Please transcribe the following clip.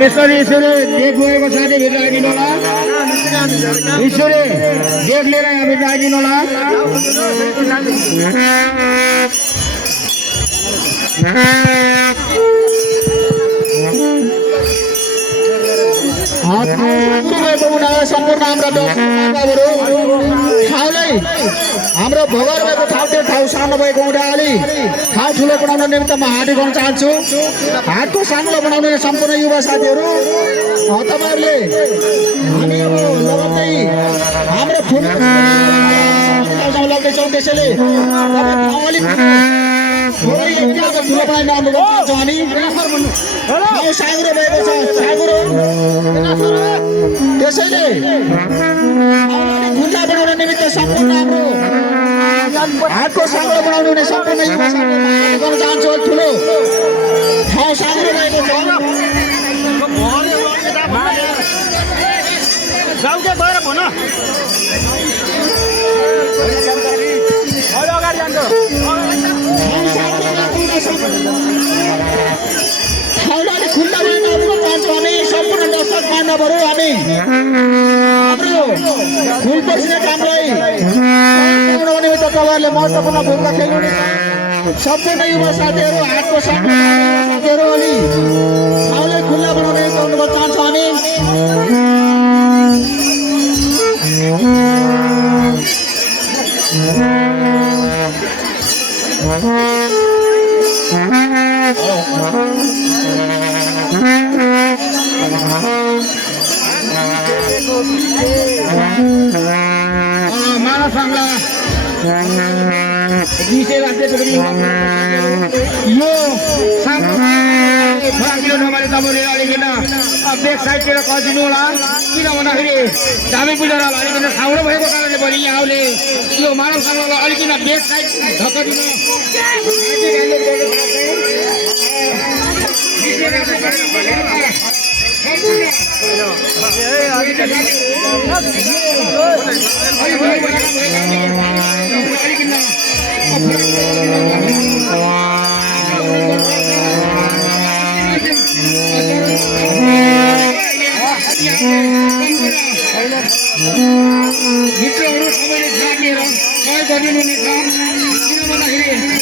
यसरी देख गएको साथी भित्र आइदिनु होला ईश्वरी देख लिएर यहाँ भित्र आइदिनु होला सम्पूर्ण हाम्रो भोगर भएको ठाउँ त्यो ठाउँ सानो भएको हुँदाखेरि ठाउँ ठुलो बनाउन निमित्त म हाट गर्न चाहन्छु। हाटको सानो बनाउने सम्पूर्ण युवा साथीहरू तपाईँहरूले हामी अब लगातार हाम्रो ठुलो लाग्दैछौँ त्यसैले ठुलो बनाएर आउनु चाहन्छौँ हामी। ठाउँ साँग्रो भएको छ साँग्रो त्यसैले खुल्ला बनाउन निमित्त सम्पूर्ण हाम्रो हाटको साँग्रो बनाउनु हुने सम्पूर्ण युवा साथीहरू गर्न चाहन्छु। ठुलो ठाउँ साँग्रो भएको छ ठाउँलाई खुल्ला बनाउन चाहन्छौँ हामी सम्पूर्ण दर्शक बान्धवहरू। हामी हाम्रो फुल पर्सिने कामलाई निमित्त तपाईँहरूले महत्त्वपूर्ण भूमिका खेल्नुहुनेछ। सम्पूर्ण युवा साथीहरू हाटको साथीहरू अलि ठाउँलाई खुल्ला बनाउने गर्नु चाहन्छौँ हामी। मानव सांगला विषय यो फराकिलो नभएर तपाईँले अलिकन ब्याक साइडतिर खसिदिनु होला। किन भन्दाखेरि धामी पूजालाई अलिकन ठाउँरो भएको कारणले पनि यहाँले यो मानव सङ्घलाई अलिकन ब्याक साइड धक्कादिनु गर्नु हुनेछ किन भन्दाखेरि हामी